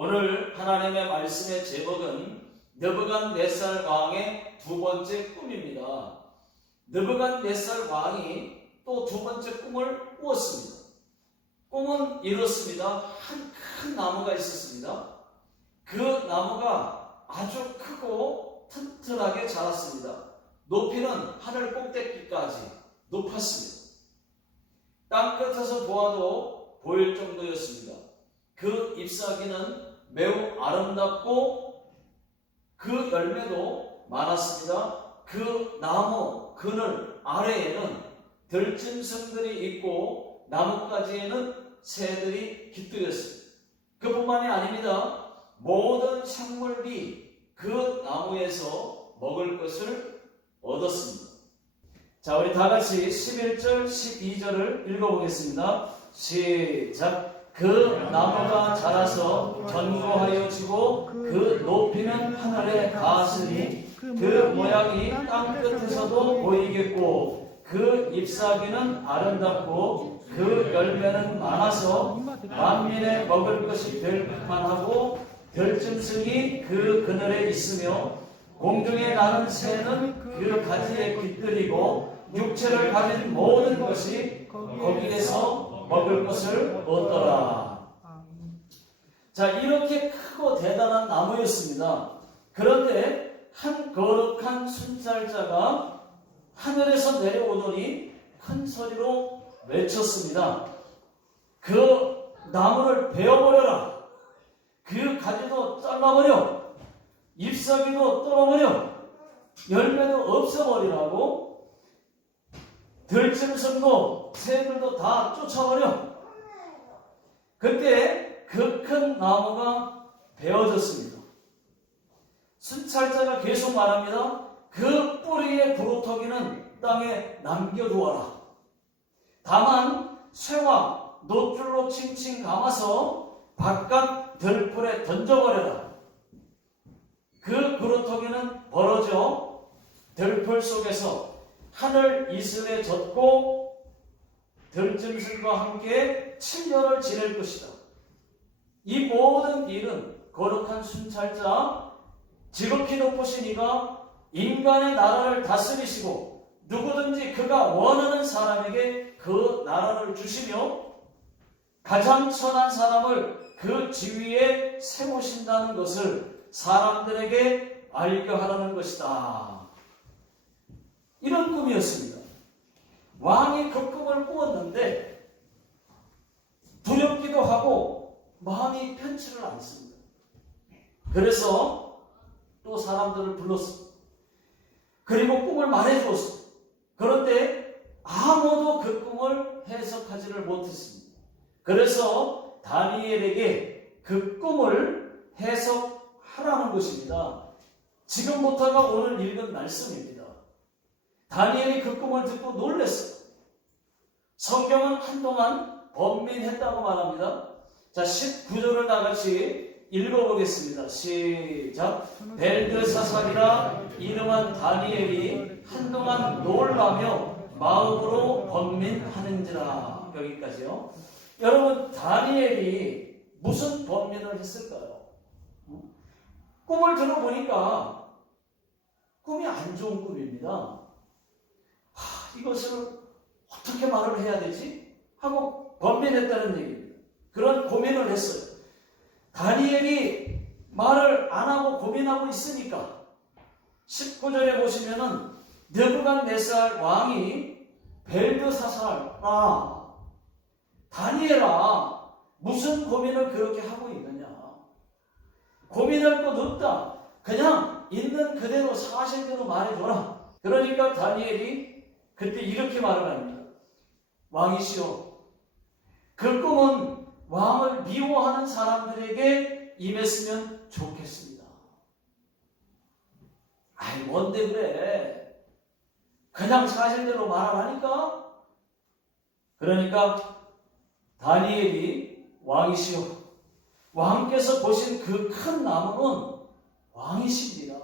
오늘 하나님의 말씀의 제목은 느부갓네살 왕의 두 번째 꿈입니다. 느부갓네살 왕이 또 두 번째 꿈을 꾸었습니다. 꿈은 이렇습니다. 한 큰 나무가 있었습니다. 그 나무가 아주 크고 튼튼하게 자랐습니다. 높이는 하늘 꼭대기까지 높았습니다. 땅 끝에서 보아도 보일 정도였습니다. 그 잎사귀는 매우 아름답고 그 열매도 많았습니다. 그 나무 그늘 아래에는 들짐승들이 있고 나뭇가지에는 새들이 깃들였습니다. 그뿐만이 아닙니다. 모든 생물이 그 나무에서 먹을 것을 얻었습니다. 자, 우리 다 같이 11절, 12절을 읽어보겠습니다. 시작. 그 나무가 자라서 견고하여 지고 그 높이는 하늘에 닿았으니 그 모양이 땅 끝에서도 보이겠고 그 잎사귀는 아름답고 그 열매는 많아서 만민의 먹을 것이 될 만하고 들짐승이 그 그늘에 있으며 공중에 나는 새는 그 가지에 깃들이고 육체를 가진 모든 것이 거기에서 먹을 것을 얻더라. 자, 이렇게 크고 대단한 나무였습니다. 그런데 한 거룩한 순찰자가 하늘에서 내려오더니 큰 소리로 외쳤습니다. 그 나무를 베어버려라. 그 가지도 잘라버려. 잎사귀도 떨어버려. 열매도 없애버리라고. 들짐승도 새들도 다 쫓아버려. 그때 그 큰 나무가 베어졌습니다. 순찰자가 계속 말합니다. 그 뿌리의 부루터기는 땅에 남겨두어라. 다만 쇠와 놋줄로 칭칭 감아서 바깥 들풀에 던져버려라. 그 부루터기는 벌어져 들풀 속에서 하늘 이슬에 젖고 들짐승과 함께 7년을 지낼 것이다. 이 모든 일은 거룩한 순찰자 지극히 높으신 이가 인간의 나라를 다스리시고 누구든지 그가 원하는 사람에게 그 나라를 주시며 가장 선한 사람을 그 지위에 세우신다는 것을 사람들에게 알게 하라는 것이다. 이런 꿈이었습니다. 왕이 그 꿈을 꾸었는데 두렵기도 하고 마음이 편치를 않습니다. 그래서 또 사람들을 불렀습니다. 그리고 꿈을 말해주었습니다. 그런데 아무도 그 꿈을 해석하지를 못했습니다. 그래서 다니엘에게 그 꿈을 해석하라는 것입니다. 지금부터가 오늘 읽은 말씀입니다. 다니엘이 그 꿈을 듣고 놀랐어요. 성경은 한동안 번민했다고 말합니다. 자, 19절을 다 같이 읽어보겠습니다. 시작. 벨드사살이라 이름한 다니엘이 한동안 놀라며 마음으로 번민하는지라. 여기까지요. 여러분, 다니엘이 무슨 번민을 했을까요? 꿈을 들어보니까 꿈이 안 좋은 꿈입니다. 이것을 어떻게 말을 해야 되지? 하고 번민했다는 얘기입니다. 그런 고민을 했어요. 다니엘이 말을 안 하고 고민하고 있으니까 19절에 보시면은 느부갓네살 왕이 벨드사살아, 다니엘아, 무슨 고민을 그렇게 하고 있느냐? 고민할 것 없다. 그냥 있는 그대로 사실대로 말해줘라. 그러니까 다니엘이 그때 이렇게 말을 합니다. 왕이시여, 그 꿈은 왕을 미워하는 사람들에게 임했으면 좋겠습니다. 아이, 뭔데 그래? 그냥 사실대로 말하라니까? 그러니까 다니엘이 왕이시여, 왕께서 보신 그 큰 나무는 왕이십니다.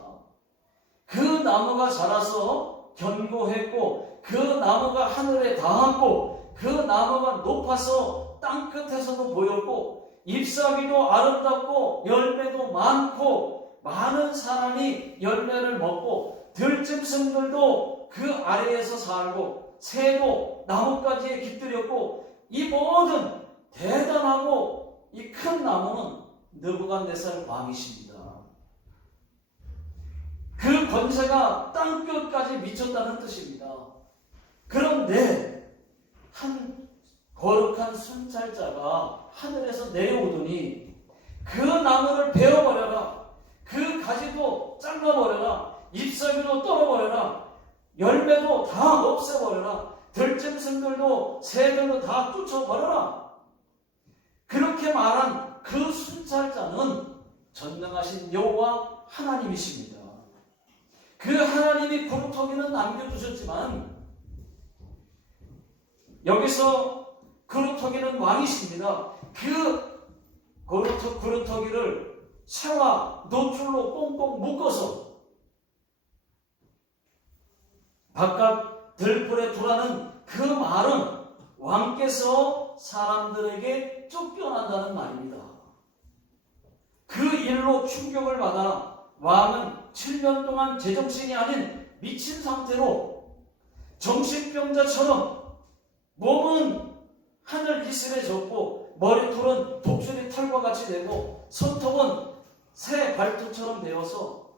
그 나무가 자라서 견고했고 그 나무가 하늘에 닿았고 그 나무가 높아서 땅 끝에서도 보였고 잎사귀도 아름답고 열매도 많고 많은 사람이 열매를 먹고 들짐승들도 그 아래에서 살고 새도 나뭇가지에 깃들였고 이 모든 대단하고 이 큰 나무는 느부갓네살 왕이십니다. 그 권세가 땅끝까지 미쳤다는 뜻입니다. 그런데 한 거룩한 순찰자가 하늘에서 내려오더니 그 나무를 베어버려라, 그 가지도 잘라버려라, 잎사귀도 떨어버려라, 열매도 다 없애버려라, 들짐승들도 새들도 다 쫓아버려라. 그렇게 말한 그 순찰자는 전능하신 여호와 하나님이십니다. 그 하나님이 그루터기는 남겨두셨지만 여기서 그루터기는 왕이십니다. 그 그루터기를 새와 노줄로 꽁꽁 묶어서 바깥 들불에 두라는 그 말은 왕께서 사람들에게 쫓겨난다는 말입니다. 그 일로 충격을 받아 왕은 7년 동안 제정신이 아닌 미친 상태로 정신병자처럼 몸은 하늘 이슬에 젖고 머리털은 독수리 털과 같이 되고 손톱은 새 발톱처럼 되어서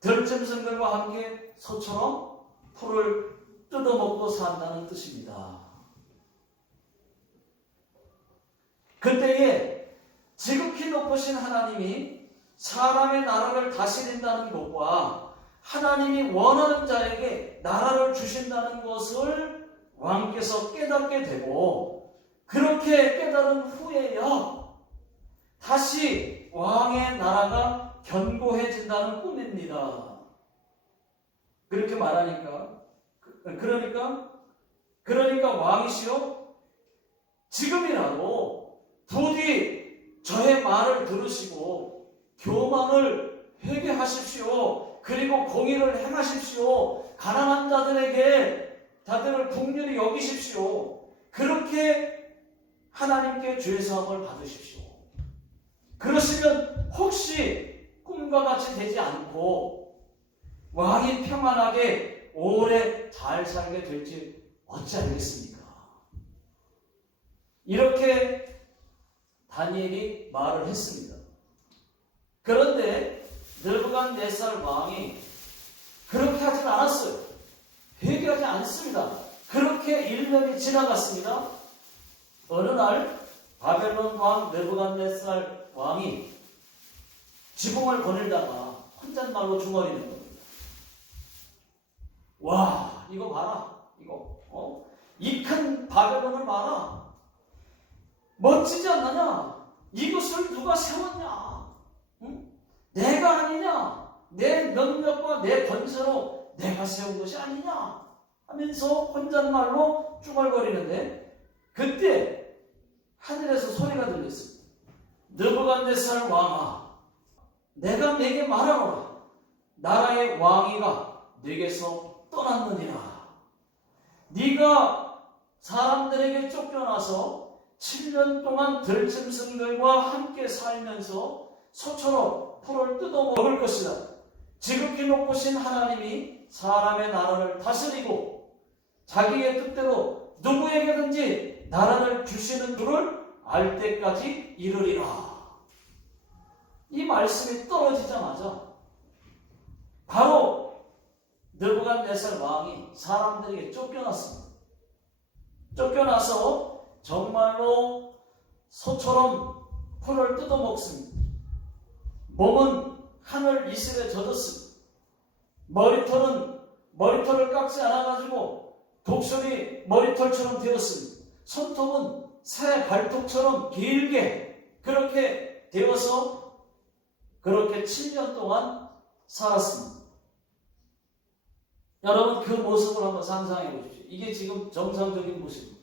들짐승들과 함께 소처럼 풀을 뜯어먹고 산다는 뜻입니다. 그때에 지극히 높으신 하나님이 사람의 나라를 다스린다는 것과 하나님이 원하는 자에게 나라를 주신다는 것을 왕께서 깨닫게 되고 그렇게 깨달은 후에야 다시 왕의 나라가 견고해진다는 꿈입니다. 그렇게 말하니까 그러니까 왕이시여 지금이라도 부디 저의 말을 들으시고 교만을 회개하십시오. 그리고 공의를 행하십시오. 가난한 자들을 긍휼히 여기십시오. 그렇게 하나님께 죄사함을 받으십시오. 그러시면 혹시 꿈과 같이 되지 않고 왕이 평안하게 오래 잘 살게 될지 어찌 알겠습니까? 이렇게 다니엘이 말을 했습니다. 그런데 느부갓네살 왕이 그렇게 하진 않았어요. 회개하지 않습니다. 그렇게 1년이 지나갔습니다. 어느 날 바벨론 왕 느부갓네살 왕이 지붕을 거닐다가 혼잣말로 중얼이는 겁니다. 와, 이거 봐라. 이 큰 바벨론을 봐라. 멋지지 않느냐? 이것을 누가 세웠냐? 응? 내가 아니냐? 내 능력과 내 권세로 내가 세운 것이 아니냐? 하면서 혼잣말로 중얼거리는데 그때 하늘에서 소리가 들렸습니다. 느부갓네살 왕아, 내가 네게 말하노라. 나라의 왕위가 네게서 떠났느니라. 네가 사람들에게 쫓겨나서 7년 동안 들짐승들과 함께 살면서 소처럼 풀을 뜯어 먹을 것이다. 지극히 높으신 하나님이 사람의 나라를 다스리고 자기의 뜻대로 누구에게든지 나라를 주시는 줄을 알 때까지 이르리라. 이 말씀이 떨어지자마자 바로 느부갓네살 왕이 사람들에게 쫓겨났습니다. 쫓겨나서 정말로 소처럼 풀을 뜯어먹습니다. 몸은 하늘 이슬에 젖었습니다. 머리털을 깎지 않아가지고 독수리 머리털처럼 되었습니다. 손톱은 새 발톱처럼 길게 그렇게 되어서 그렇게 7년 동안 살았습니다. 여러분 그 모습을 한번 상상해 보십시오. 이게 지금 정상적인 모습입니다.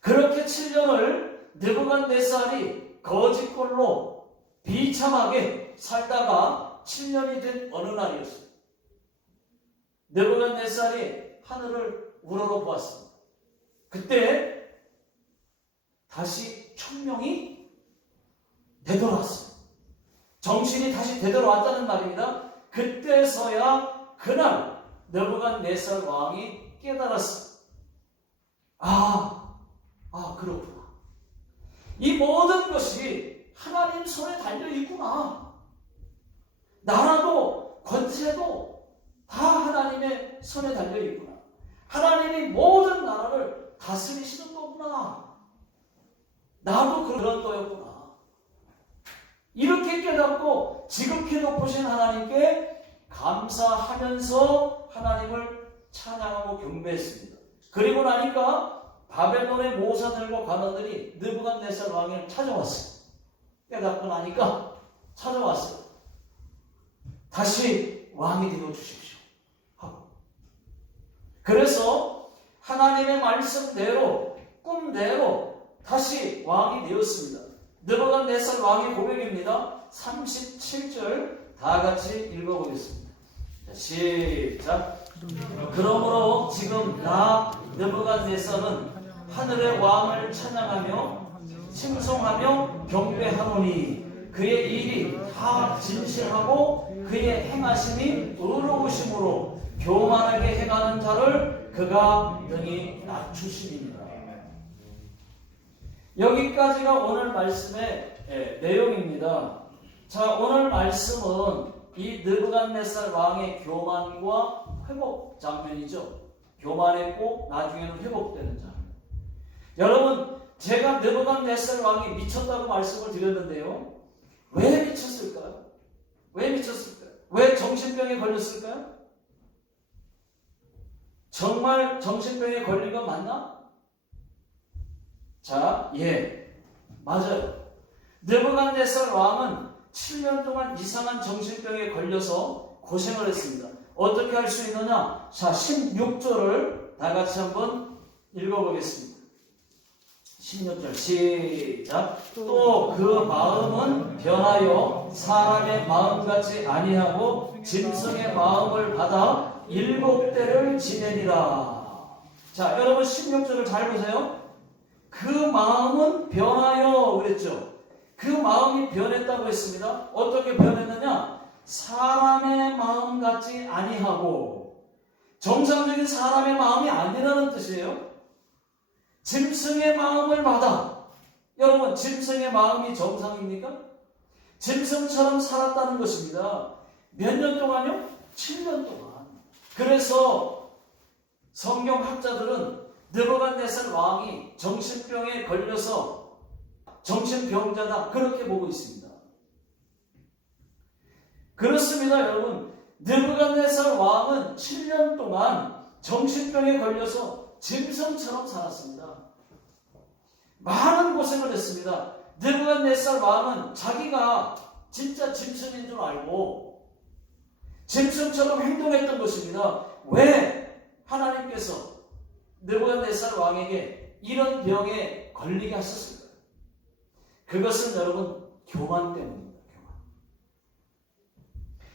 그렇게 7년을 느부갓네살이 거짓골로 비참하게 살다가 7년이 된 어느 날이었습니다. 느부갓네살이 하늘을 우러러 보았습니다. 그때 다시 천명이 되돌아왔어요. 정신이 다시 되돌아왔다는 말입니다. 그때서야 그날 느부갓네살 왕이 깨달았어요. 그렇구나. 이 모든 것이 하나님 손에 달려 있구나. 나라도 권세도 다 하나님의 손에 달려 있구나. 하나님이 모든 나라를 다스리시는 거구나. 나도 그런 거였구나. 이렇게 깨닫고 지극히 높으신 하나님께 감사하면서 하나님을 찬양하고 경배했습니다. 그리고 나니까 바벨론의 모사들과 관원들이 느부갓네살 왕을 찾아왔어요. 깨닫고 나니까 찾아왔어요. 다시 왕이 되어 주십시오 하고. 그래서 하나님의 말씀대로 꿈대로 다시 왕이 되었습니다. 느부갓네살 왕의 고백입니다. 37절 다 같이 읽어보겠습니다. 자, 시작. 그러므로 지금 나 느부갓네살은 하늘의 왕을 찬양하며 칭송하며 경배하노니 그의 일이 다 진실하고 그의 행하심이 의로우심으로 교만하게 행하는 자를 그가 능히 낮추시리니라. 여기까지가 오늘 말씀의 내용입니다. 자, 오늘 말씀은 이 느부갓네살 왕의 교만과 회복 장면이죠. 교만했고 나중에는 회복되는 장면. 여러분, 제가 느부갓네살 왕이 미쳤다고 말씀을 드렸는데요. 왜 미쳤을까요? 왜 미쳤을까요? 왜 정신병에 걸렸을까요? 정말 정신병에 걸린 건 맞나? 자, 맞아요. 느부갓네살 왕은 7년 동안 이상한 정신병에 걸려서 고생을 했습니다. 어떻게 할 수 있느냐? 자, 16절을 다 같이 한번 읽어보겠습니다. 16절 시작. 또 그 마음은 변하여 사람의 마음같이 아니하고 짐승의 마음을 받아 7대를 지내니라. 자, 여러분 16절을 잘 보세요. 그 마음은 변하여 그랬죠. 그 마음이 변했다고 했습니다. 어떻게 변했느냐? 사람의 마음 같지 아니하고, 정상적인 사람의 마음이 아니라는 뜻이에요. 짐승의 마음을 받아. 여러분, 짐승의 마음이 정상입니까? 짐승처럼 살았다는 것입니다. 몇 년 동안요? 7년 동안. 그래서 성경학자들은 느부갓네살 왕이 정신병에 걸려서 정신병자다 그렇게 보고 있습니다. 그렇습니다, 여러분. 느부갓네살 왕은 7년 동안 정신병에 걸려서 짐승처럼 살았습니다. 많은 고생을 했습니다. 느부갓네살 왕은 자기가 진짜 짐승인 줄 알고 짐승처럼 행동했던 것입니다. 왜 하나님께서 느부갓네살 왕에게 이런 병에 걸리게 하셨을까요? 그것은 여러분 교만 때문입니다. 교만.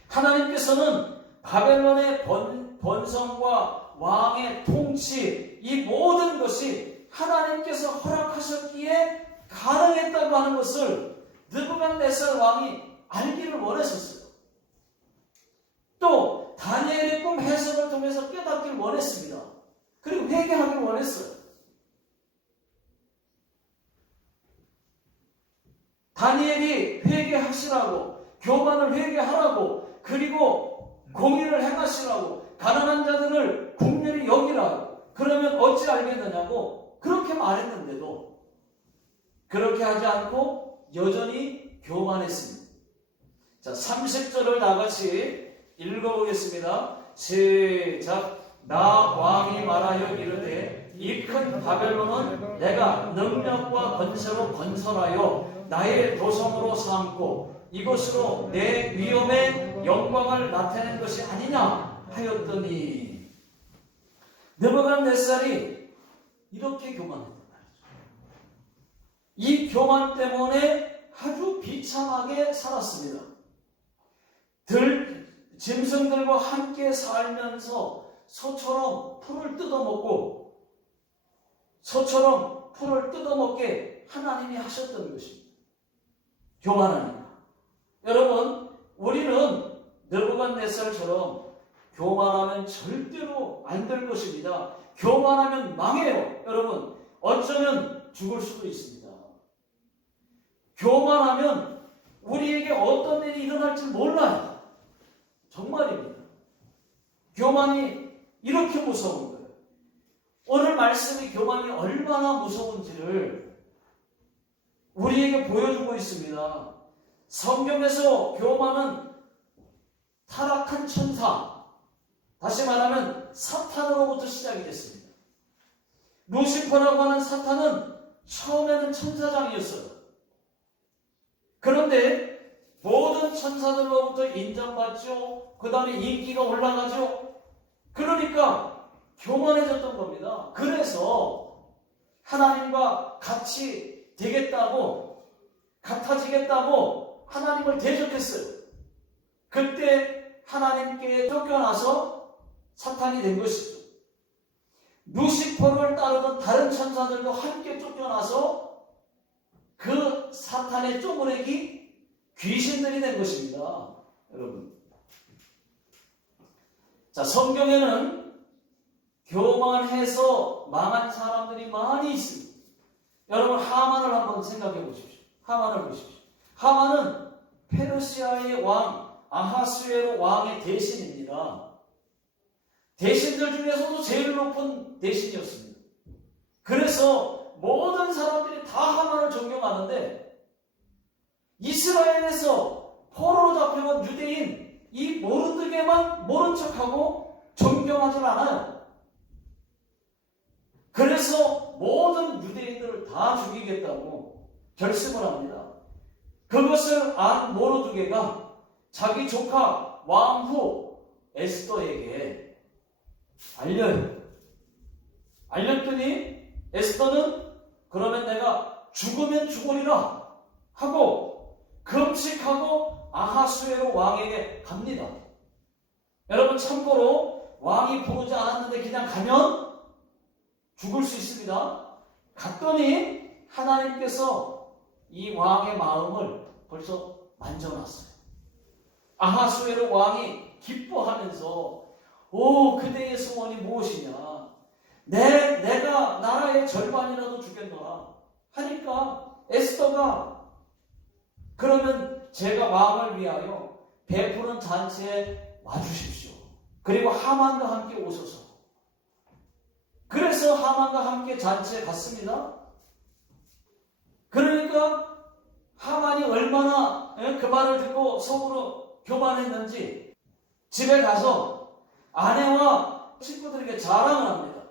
하나님께서는 바벨론의 번성과 왕의 통치, 이 모든 것이 하나님께서 허락하셨기에 가능했다고 하는 것을 느부갓네살 왕이 알기를 원하셨어요. 또 다니엘의 꿈 해석을 통해서 깨닫기를 원했습니다. 그리고 회개하기를 원했어요. 다니엘이 회개하시라고, 교만을 회개하라고, 그리고 공의를 행하시라고, 가난한 자들을 국률이 여기라고, 그러면 어찌 알겠느냐고 그렇게 말했는데도 그렇게 하지 않고 여전히 교만했습니다. 자, 30절을 다 같이 읽어보겠습니다. 시작. 나 왕이 말하여 이르되 이 큰 바벨론은 내가 능력과 권세로 건설하여 나의 도성으로 삼고 이곳으로 내 위엄의 영광을 나타낸 것이 아니냐 하였더니, 느부갓네살이 이렇게 교만했단 말이죠. 이 교만 때문에 아주 비참하게 살았습니다. 짐승들과 함께 살면서 소처럼 풀을 뜯어먹게 하나님이 하셨던 것입니다. 교만하니까. 여러분, 우리는 느부갓네살처럼 교만하면 절대로 안 될 것입니다. 교만하면 망해요. 여러분, 어쩌면 죽을 수도 있습니다. 교만하면 우리에게 어떤 일이 일어날지 몰라요. 정말입니다. 교만이 이렇게 무서운 거예요. 오늘 말씀이 교만이 얼마나 무서운지를 우리에게 보여주고 있습니다. 성경에서 교만은 타락한 천사, 다시 말하면 사탄으로부터 시작이 됐습니다. 루시퍼라고 하는 사탄은 처음에는 천사장이었어요. 그런데 모든 천사들로부터 인정받죠. 그 다음에 인기가 올라가죠. 그러니까 교만해졌던 겁니다. 그래서 하나님과 같이 되겠다고, 같아지겠다고 하나님을 대적했어요. 그때 하나님께 쫓겨나서 사탄이 된 것이죠. 루시퍼를 따르던 다른 천사들도 함께 쫓겨나서 그 사탄의 쪼무레기 귀신들이 된 것입니다. 여러분. 자, 성경에는 교만해서 망한 사람들이 많이 있습니다. 여러분, 하만을 한번 생각해 보십시오. 하만을 보십시오. 하만은 페르시아의 왕 아하수에로 왕의 대신입니다. 대신들 중에서도 제일 높은 대신이었습니다. 그래서 모든 사람들이 다 하만을 존경하는데 이스라엘에서 포로로 잡혀간 유대인 이 모르드게만 모른 척하고 존경하지 않아요. 그래서 모든 유대인들을 다 죽이겠다고 결심을 합니다. 그것을 안 모르드게가 자기 조카 왕후 에스더에게 알렸더니 에스더는 그러면 내가 죽으면 죽으리라 하고 금식하고 아하수에로 왕에게 갑니다. 여러분, 참고로 왕이 부르지 않았는데 그냥 가면 죽을 수 있습니다. 갔더니 하나님께서 이 왕의 마음을 벌써 만져놨어요. 아하수에로 왕이 기뻐하면서 오, 그대의 소원이 무엇이냐? 내가 나라의 절반이라도 주겠노라 하니까 에스더가 그러면 제가 왕을 위하여 베푸는 잔치에 와주십시오. 그리고 하만과 함께 오소서. 그래서 하만과 함께 잔치에 갔습니다. 그러니까 하만이 얼마나 그 말을 듣고 속으로 교만했는지 집에 가서 아내와 친구들에게 자랑을 합니다.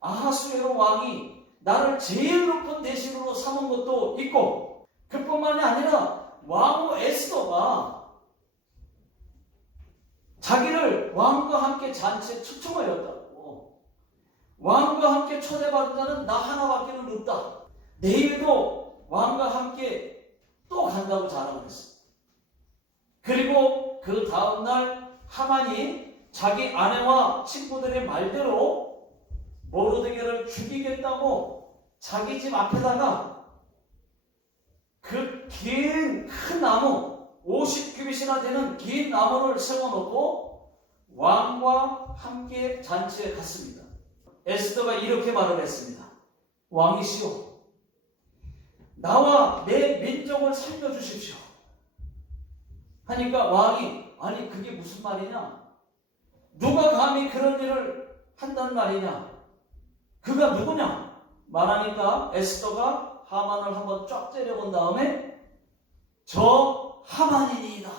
아하수에로 왕이 나를 제일 높은 대신으로 삼은 것도 있고 그뿐만이 아니라 왕후 에스더가 자기를 왕과 함께 잔치에 초청하였다고. 왕과 함께 초대받은 자는 나 하나밖에는 없다. 내일도 왕과 함께 또 간다고 자랑을 했어요. 그리고 그 다음날 하만이 자기 아내와 친구들의 말대로 모르드게를 죽이겠다고 자기 집 앞에다가 그 긴 큰 나무 50규빗이나 되는 긴 나무를 세워놓고 왕과 함께 잔치에 갔습니다. 에스더가 이렇게 말을 했습니다. 왕이시여, 나와 내 민족을 살려주십시오. 하니까 왕이 아니 그게 무슨 말이냐? 누가 감히 그런 일을 한다는 말이냐? 그가 누구냐? 말하니까 에스더가 하만을 한번 쫙 때려본 다음에 저 하만이니이다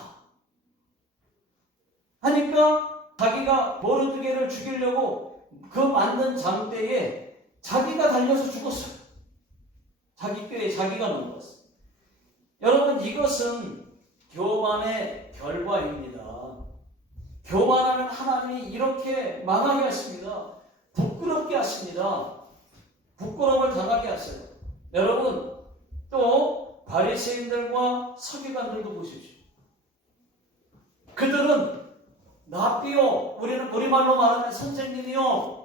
하니까 자기가 모르드게를 죽이려고 그 만든 장대에 자기가 달려서 죽었어요. 자기 뼈에 자기가 넘어갔어요. 여러분, 이것은 교만의 결과입니다. 교만하면 하나님이 이렇게 망하게 하십니다. 부끄럽게 하십니다. 부끄러움을 당하게 하세요. 여러분, 또 바리새인들과 서기관들도 보십시오. 그들은 랍비요, 우리는 우리말로 말하면 선생님이요,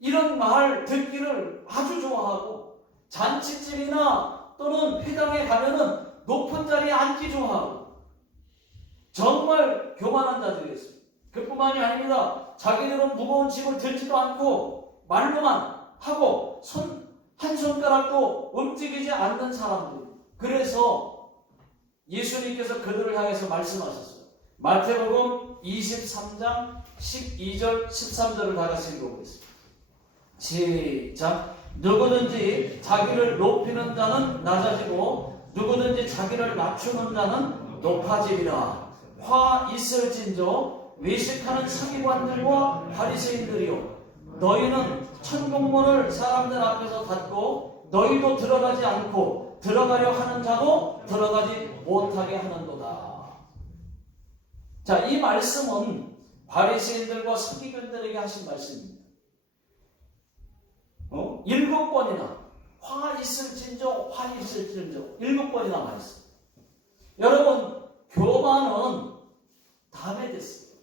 이런 말 듣기를 아주 좋아하고 잔치집이나 또는 회당에 가면은 높은 자리에 앉기 좋아하고 정말 교만한 자들이었어요. 그뿐만이 아닙니다. 자기들은 무거운 짐을 들지도 않고 말로만 하고 한 손가락도 움직이지 않는 사람들. 그래서 예수님께서 그들을 향해서 말씀하셨어요. 마태복음 23장 12절 13절을 다 같이 읽어보겠습니다. 시작. 누구든지 자기를 높이는 자는 낮아지고 누구든지 자기를 낮추는 자는 높아지리라. 화 있을진저 외식하는 서기관들과 바리새인들이요, 너희는 천국문을 사람들 앞에서 닫고 너희도 들어가지 않고 들어가려 하는 자도 들어가지 못하게 하는도다. 자, 이 말씀은 바리새인들과 서기관들에게 하신 말씀입니다. 7번이나 화 있을진저 7번이나 말씀. 여러분, 교만은 담에 됐어요.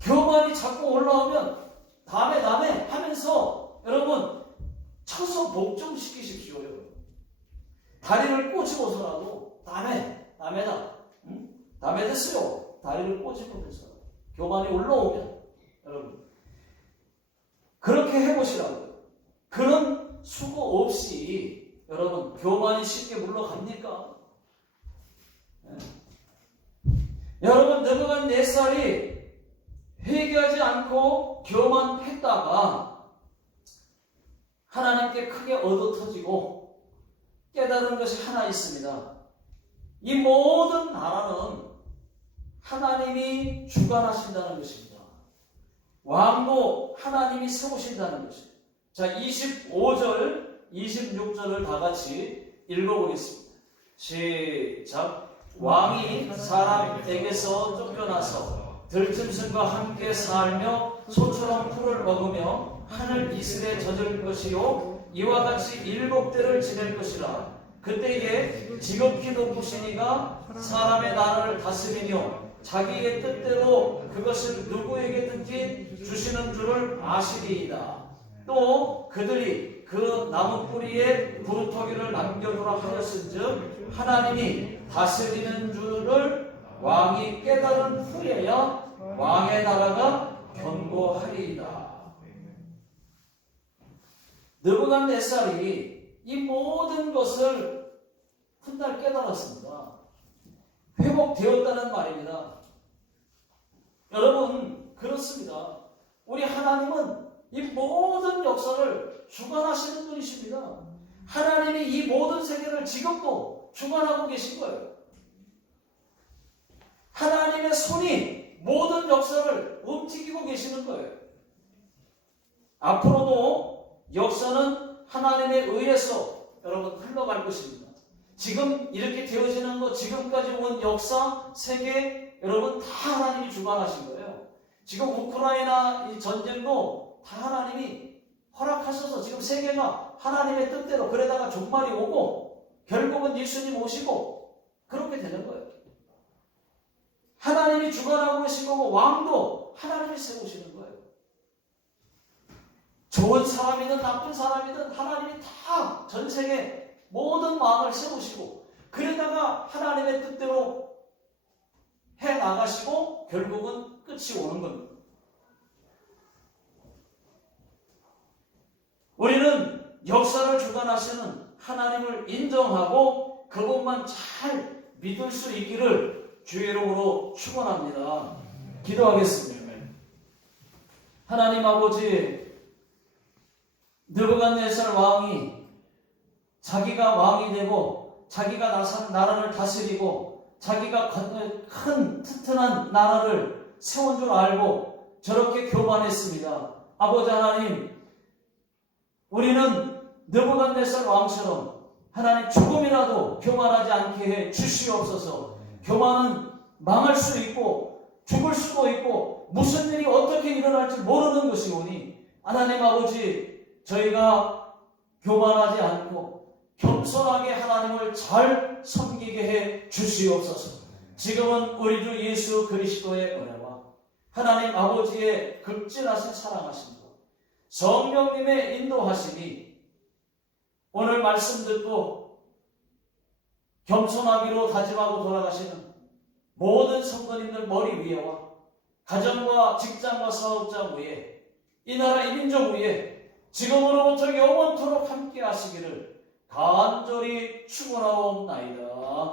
교만이 자꾸 올라오면 담에 하면서 여러분 쳐서 복종시키십시오. 여러분. 다리를 꼬집어서라도 담에다 됐어요. 다리를 꼬집으면서 교만이 올라오면 여러분 그렇게 해보시라고요. 그런 수고 없이 여러분 교만이 쉽게 물러갑니까? 여러분, 느부갓네살이 회개하지 않고 교만했다가 하나님께 크게 얻어터지고 깨달은 것이 하나 있습니다. 이 모든 나라는 하나님이 주관하신다는 것입니다. 왕도 하나님이 세우신다는 것입니다. 자, 25절, 26절을 다 같이 읽어보겠습니다. 시작. 왕이 사람에게서 쫓겨나서 들짐승과 함께 살며 소처럼 풀을 먹으며 하늘 이슬에 젖을 것이요 이와 같이 7대를 지낼 것이라. 그때에 지극히 높으신 이가 사람의 나라를 다스리며 자기의 뜻대로 그것을 누구에게든지 주시는 줄을 아시리이다. 또 그들이 그 나무 뿌리에 부르터기를 남겨두라 하였은즉 하나님이 다스리는 줄을 왕이 깨달은 후에야 왕의 나라가 견고하리이다. 느부갓네살이 이 모든 것을 훗날 깨달았습니다. 회복되었다는 말입니다. 여러분, 그렇습니다. 우리 하나님은 이 모든 역사를 주관하시는 분이십니다. 하나님이 이 모든 세계를 지금도 주관하고 계신 거예요. 하나님의 손이 모든 역사를 움직이고 계시는 거예요. 앞으로도 역사는 하나님에 의해서 여러분 흘러갈 것입니다. 지금 이렇게 되어지는 것, 지금까지 온 역사, 세계, 여러분 다 하나님이 주관하신 거예요. 지금 우크라이나 이 전쟁도 다 하나님이 허락하셔서 지금 세계가 하나님의 뜻대로, 그러다가 종말이 오고 결국은 예수님 오시고 그렇게 되는 거예요. 하나님이 주관하고 계신 거고 왕도 하나님이 세우시는 거예요. 좋은 사람이든 나쁜 사람이든 하나님이 다 전 세계 모든 왕을 세우시고 그러다가 하나님의 뜻대로 해 나가시고 결국은 끝이 오는 겁니다. 우리는 역사를 주관하시는 하나님을 인정하고 그것만 잘 믿을 수 있기를 주의 이름으로 축원합니다. 기도하겠습니다. 하나님 아버지, 느부갓네살 왕이 자기가 왕이 되고 자기가 나라를 다스리고 자기가 큰 튼튼한 나라를 세운 줄 알고 저렇게 교만했습니다. 아버지 하나님, 우리는 느부갓네살 왕처럼 하나님 조금이라도 교만하지 않게 해 주시옵소서. 교만은 망할 수 있고 죽을 수도 있고 무슨 일이 어떻게 일어날지 모르는 것이오니 하나님 아버지, 저희가 교만하지 않고 겸손하게 하나님을 잘 섬기게 해 주시옵소서. 지금은 우리 주 예수 그리스도의 은혜와 하나님 아버지의 극진하신 사랑하심과 성령님의 인도하심이 오늘 말씀 듣고 겸손하기로 다짐하고 돌아가시는 모든 성도님들 머리 위에와 가정과 직장과 사업장 위에 이 나라 이 민족 위에 지금으로부터 영원토록 함께 하시기를 간절히 축원하옵나이다.